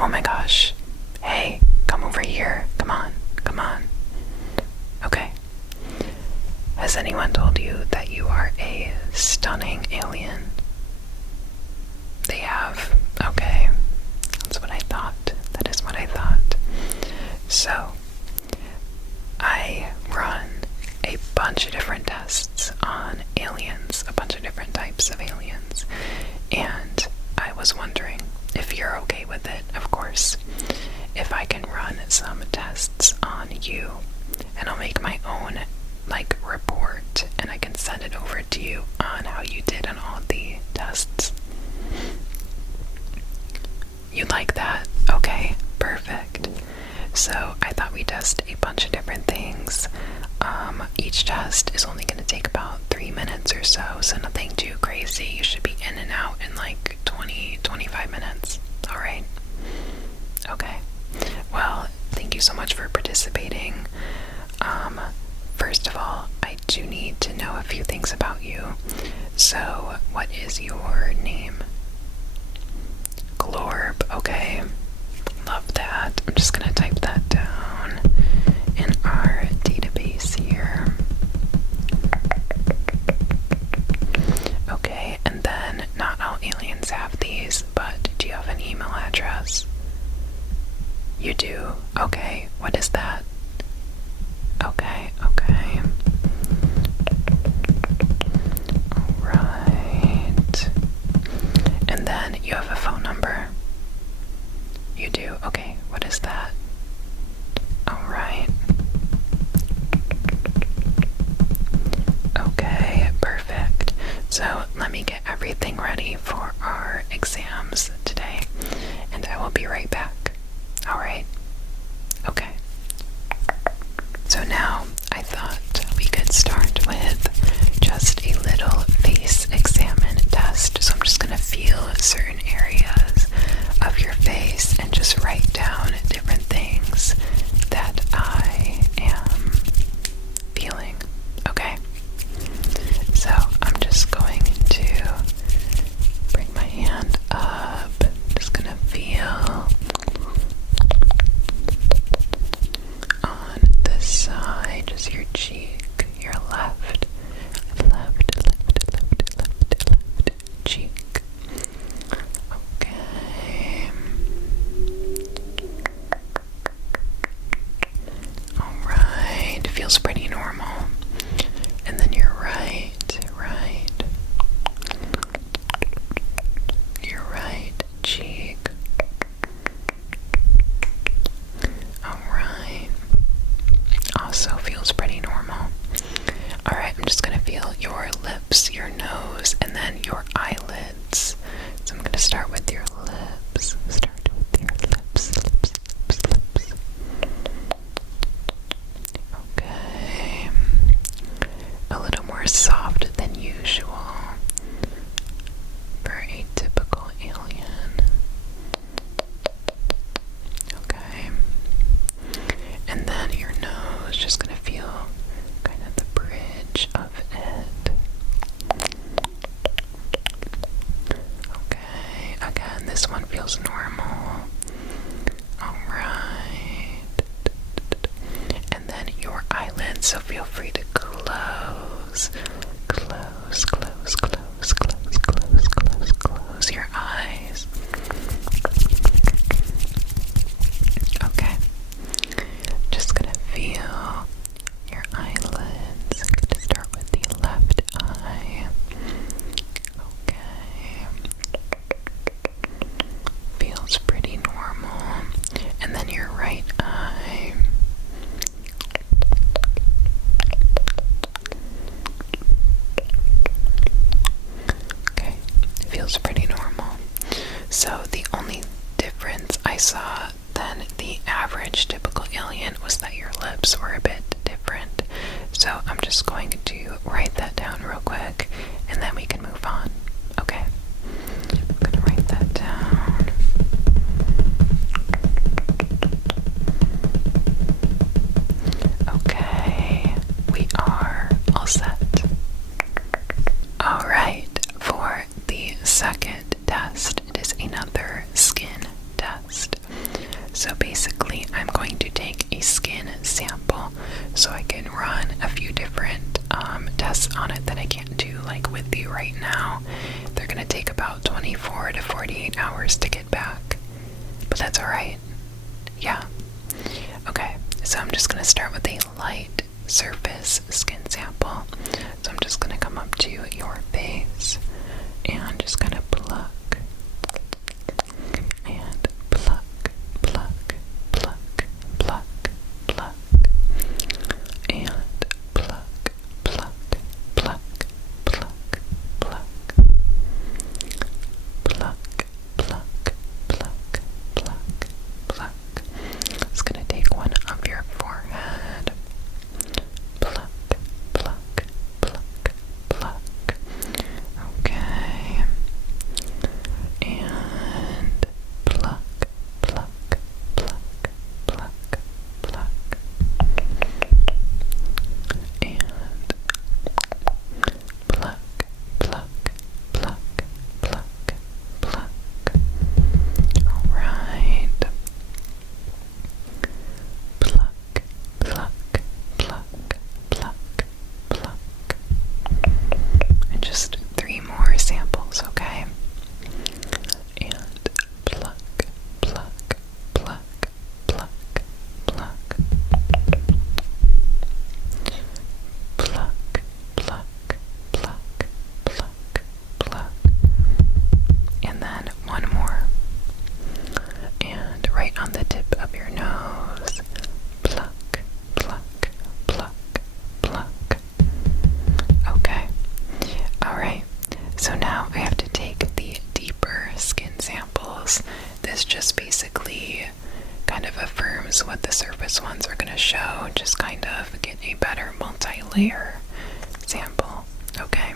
Oh my gosh. Hey, come over here. Come on. Come on. Okay. Has anyone told you that you are a stunning alien? They have. Okay. That's what I thought. That is what I thought. So, I run a bunch of different tests on aliens, a bunch of different types of aliens, and I was wondering if you're okay with it, of course, if I can run some tests on you, and I'll make my own, report, and I can send it over to you on how you did on all the tests. You like that? Okay, perfect. So I thought we'd test a bunch of different things. Each test is only going to take about 3 minutes or so nothing too crazy. You should be in and out in 20-25 minutes. Alright? Okay. Well, thank you so much for participating. First of all, I do need to know a few things about you. So, what is your name? Glorb, okay. Love that. I'm just gonna type that down in our database here. Okay, and then not all aliens have these, but do you have an email address? You do? Okay, what is that? Okay, okay. Alright. And then you have a phone number? You do? Okay, what is that? Alright. Okay, perfect. So let me get everything ready for our exams today, and I will be right back. Alright? Okay. So now I thought we could start with just a little face examine test. So I'm just going to feel certain areas of your face and just write down different things that I am feeling. Okay? So I'm just going to bring my hand up. Just going to feel on this side, just your cheek, your left cheek. Okay. Alright, feels pretty normal. And then your right, your right cheek. Alright. Also feels pretty normal. Alright, I'm just gonna feel your lips, your nose, and then your eyelids. So I'm gonna start with your lips. Okay. A little more soft than usual for a typical alien. Okay. And then your nose, just gonna feel kind of the bridge of it. Okay, again, this one feels normal. Alright. And then your eyelids, so feel free to close your eyes. Okay. Just gonna feel your eyelids. I'm gonna start with the left eye. Okay. Feels pretty normal. And then your right eye. Okay, feels pretty normal. So the only difference I saw than the average typical alien was that your lips were a bit different. So I'm just going to write that down real quick, and then we can move on. Okay, I'm gonna write that down. Okay, we are all set. Alright, for the second test, it is another skin test. this just basically kind of affirms what the surface ones are going to show, just kind of get a better multi-layer sample. Okay,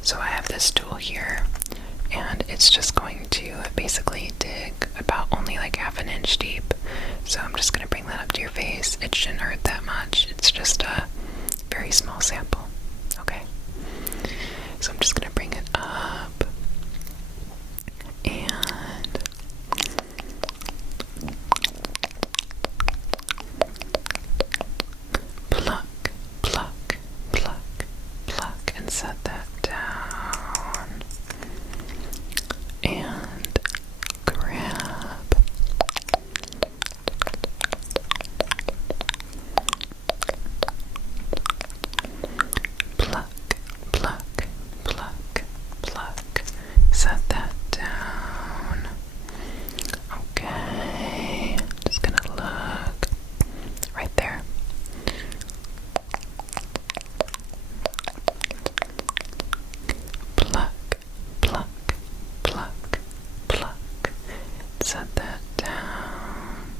so I have this tool here, and it's just going to basically dig about only like half an inch deep. So I'm just going to bring that up to your face. It shouldn't hurt that much. It's just a very small sample. Okay, so I'm just going to bring it up and pluck, pluck, pluck, pluck, and set that down. And grab. Pluck, pluck, pluck, pluck. Set that down. Okay. Just gonna look right there. Pluck, pluck, pluck, pluck. Set that down.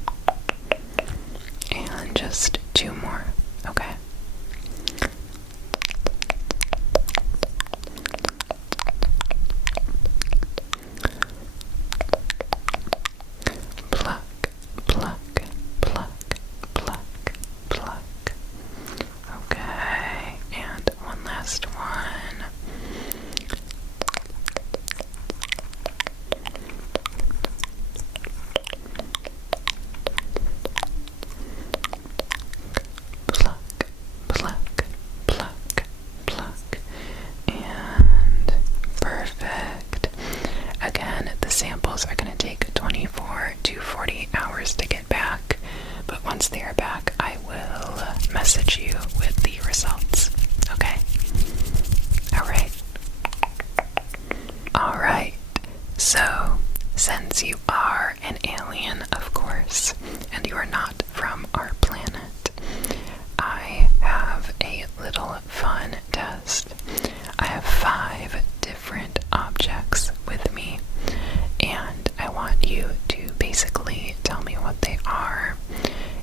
And just two more. Okay. Pluck, pluck, pluck, pluck, pluck. Okay, and one last one. Pluck, pluck, pluck, pluck, and perfect. Again, the samples are going to take 24 to 48 hours to get back, but once they are back, I will message you with the results. Okay? Alright. Alright. So, since you are an alien, of course, and you are not from our planet, I have a little fun test. I have 5 different objects with me, and I want you to basically tell me what they are,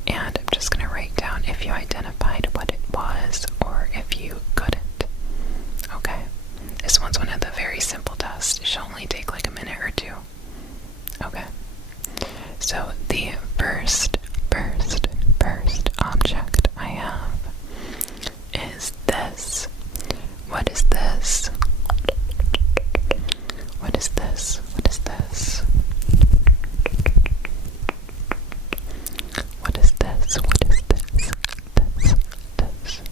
and I'm just going to write down if you identified what it was or if you couldn't. Okay? This one's one of the very simple tests. It should only take like a minute or two. Okay. So the first object I have is this. What is this? What is this? What is this? What is this? What is this? This.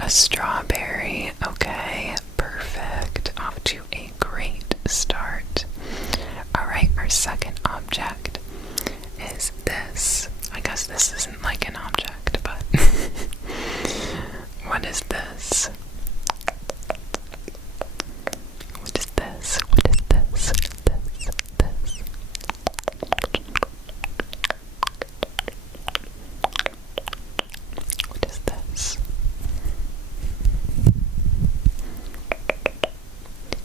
A strawberry. Okay, perfect. Off to a great start. Alright, our second object is this. I guess this isn't like an object, but what is this? What is this? What is this? This. What is this?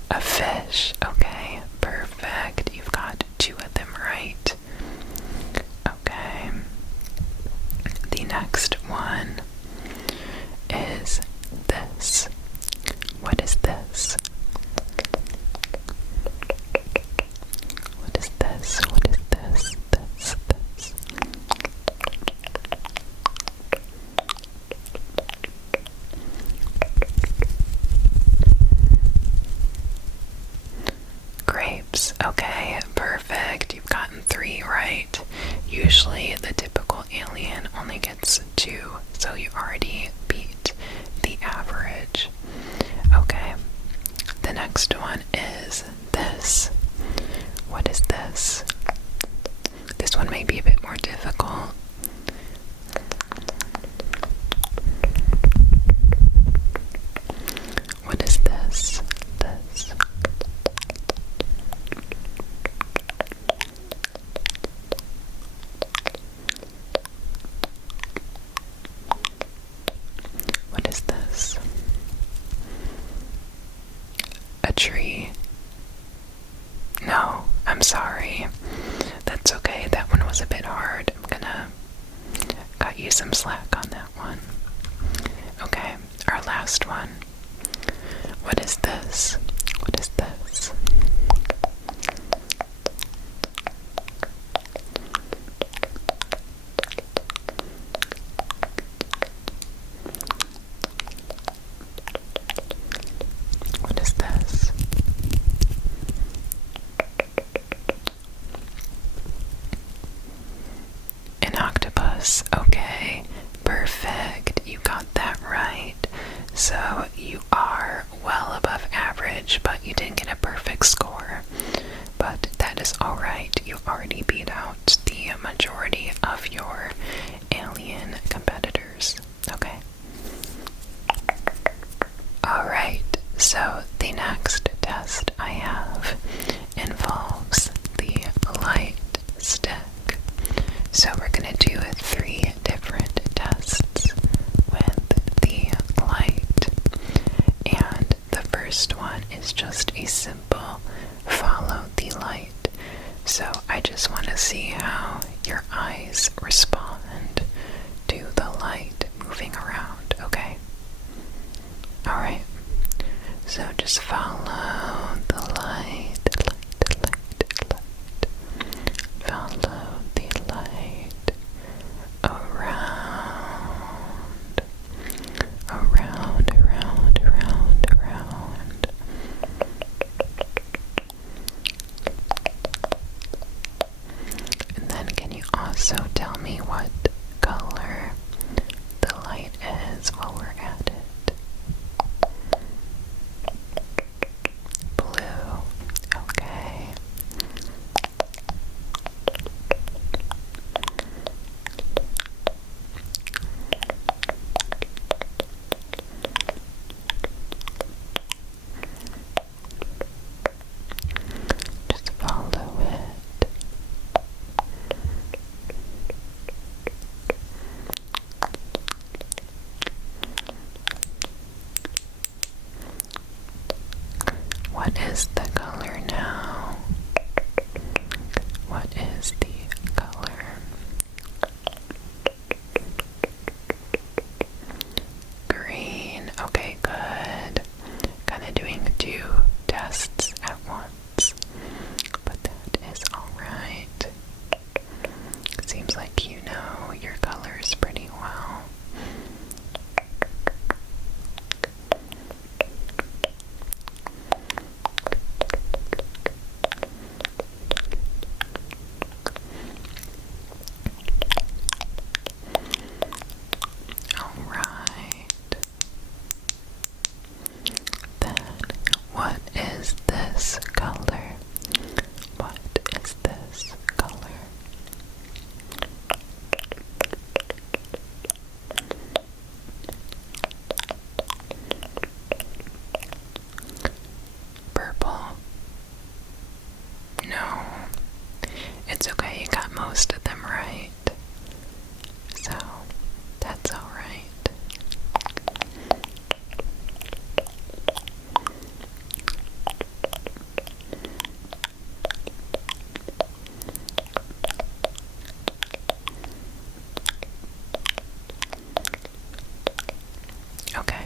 A fish. Okay, perfect. You've got 2 of them right. Okay. The next one is this. What is this? What is this? What is this? This. Grapes. Okay, perfect. You've gotten 3 right. Usually the typical alien only gets 2, so you already beat the average. Okay, the next one is this. What is this? This one may be a bit more difficult. What is this? This. What is this? A tree. No, I'm sorry. That's okay. That one was a bit hard. I'm gonna cut you some slack on that one. Okay, our last one. What is this? What is this? What is this? An octopus. Okay, perfect. You got that right. So you are well above average, but you didn't get a perfect score. But that is alright. You already beat out the majority of your alien competitors. Okay. Alright, so the next test I have involves the light stick. So we're going to do 3 different tests with the light. And the first one is just a simple follow the light. So I just want to see how your eyes respond to the light moving around, okay? Alright, so just follow the light, follow the light around. And then can you also tell me what color the light is while we're at it? Blue. Okay. Just follow it. What is the color now? What is the color? Green. Okay, good. Kind of doing 2 tests at once, but that is alright. Seems like you know your colors pretty well. Alright. Then, what is this color? What is this color? Purple. No. It's okay, you got most of them right. So, that's alright. Okay,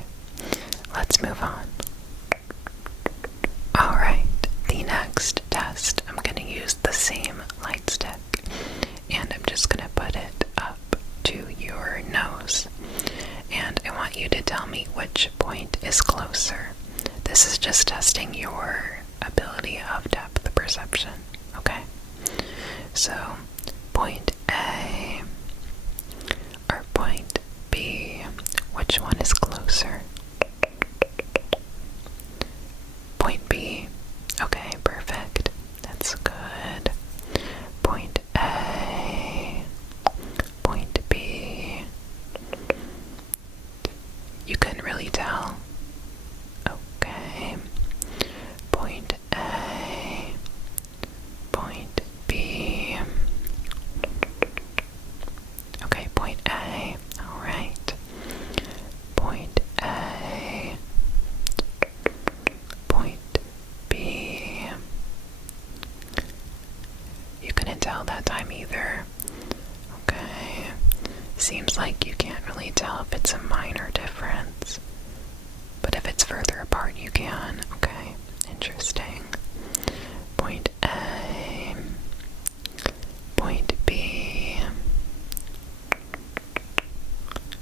let's move on. Alright, the next test, I'm going to use the same light stick, and I'm just going to put it up to your nose. And I want you to tell me which point is closer. This is just testing your ability of depth perception, okay? So, point A or point B, which one is closer? Point B. Okay, perfect. That's good. Point A. Point B. You couldn't really tell. Okay. Point A. Point B. Okay, point A. Alright. Point A. Point B. tell that time either. Okay. Seems like you can't really tell if it's a minor difference. But if it's further apart, you can. Okay. Interesting. Point A. Point B.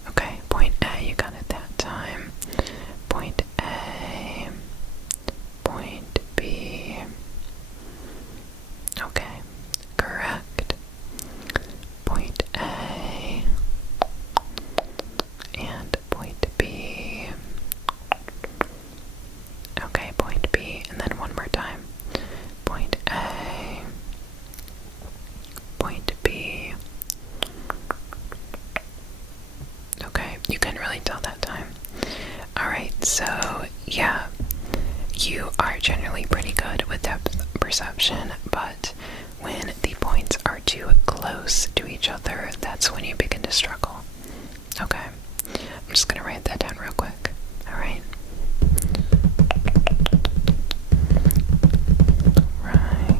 Okay, point A, you got it that time. Point A. Point B. Okay, correct. Point A and point B. Okay, point B, and then one more time. Point A, point B. Okay, you couldn't really tell that time. Alright, so yeah, you are generally pretty good with depth perception, but when the points are too close to each other, that's when you begin to struggle. Okay, I'm just gonna write that down real quick. Alright. Right.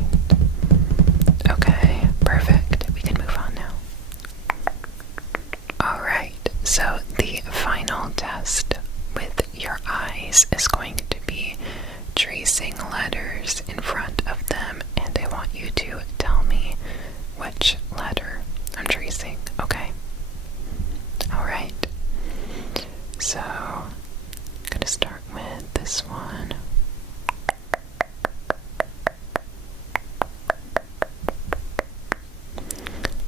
Okay, perfect. We can move on now. Alright, so the final test with your eyes is going to be tracing letters in front of them, and I want you to tell me which letter I'm tracing, okay? Alright, so I'm gonna start with this one.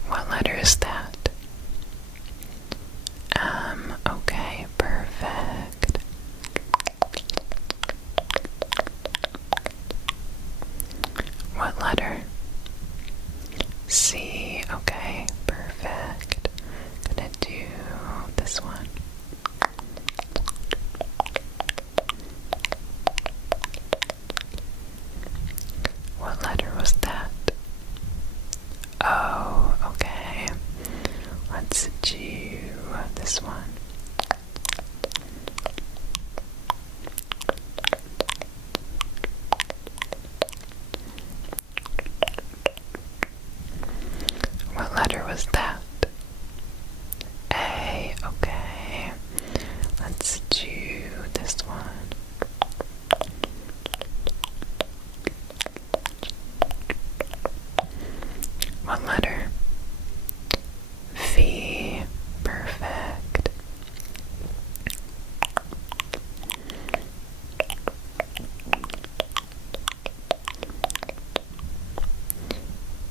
What letter is that? Okay, perfect. What letter? C, okay, perfect. Gonna do this one. What letter was that? Oh, okay. Let's do this one. What letter was that? A, okay. Let's do this one. What letter? V, perfect.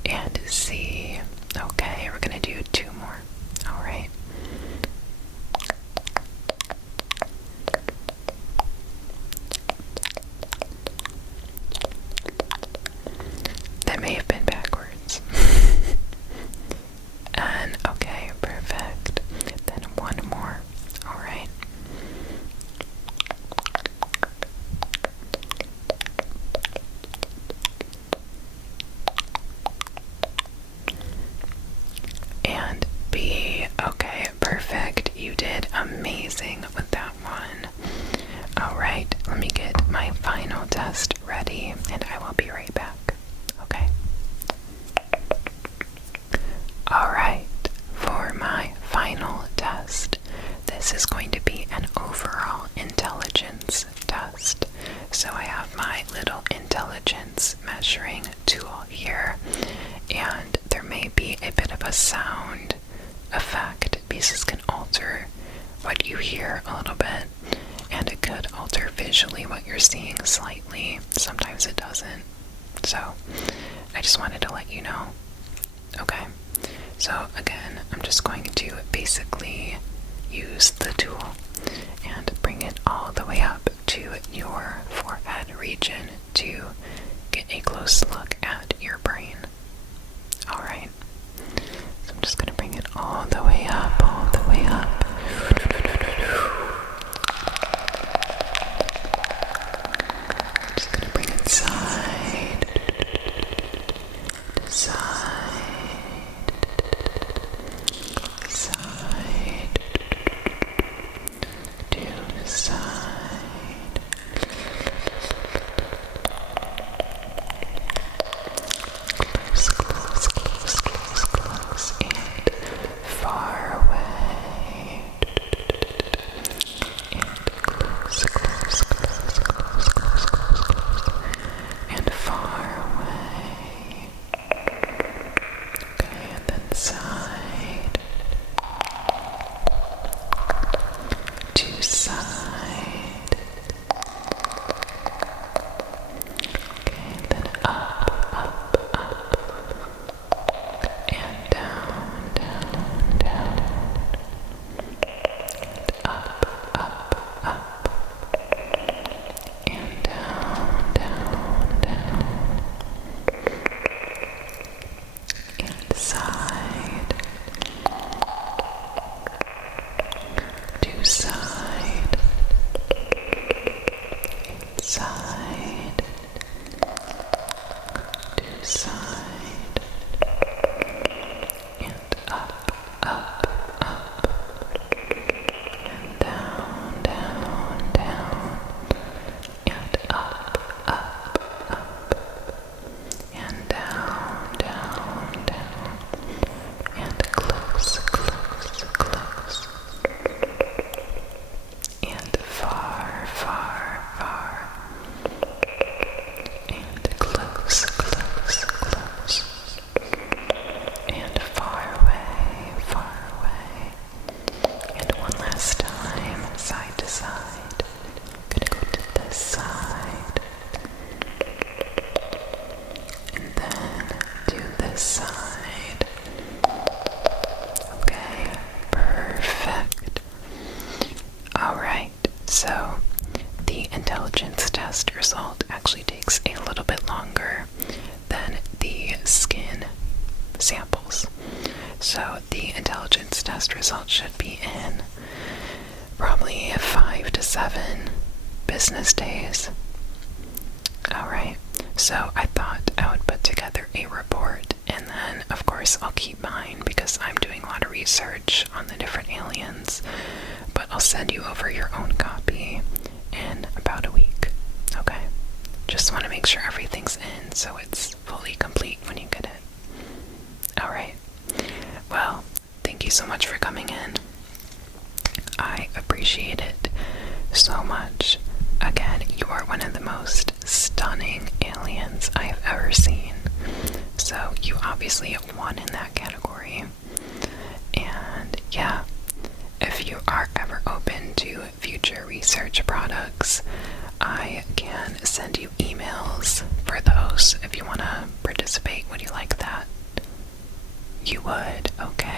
And C. Okay, we're gonna do two more. Alright. That may have been backwards. And okay, perfect. Then one more. Alright. And B. Okay, perfect. You did amazing with that one. Alright, let me get my final test ready and I will be right back. Okay. Alright, for my final test, this is going to be an overall intelligence test. So I have my little intelligence measuring tool here, and there may be a bit of a sound effect. Pieces can alter what you hear a little bit, and it could alter visually what you're seeing slightly. Sometimes it doesn't. So I just wanted to let you know. Okay, so again, I'm just going to basically use the tool and bring it all the way up to your forehead region to get a close look at your brain. Alright, so I'm just going to bring it all the way up, all the way up. I'm just going to bring it side to side, side to side. results should be in probably 5 to 7 business days. Alright, so I thought I would put together a report, and then of course I'll keep mine because I'm doing a lot of research on the different aliens, but I'll send you over your own copy in about a week. Okay, just want to make sure everything's in so it's fully complete when you get it. Alright, well, thank you so much for coming in. I appreciate it so much. Again, you are one of the most stunning aliens I have ever seen. So you obviously won in that category. And yeah, if you are ever open to future research products, I can send you emails for those if you want to participate. Would you like that? You would? Okay.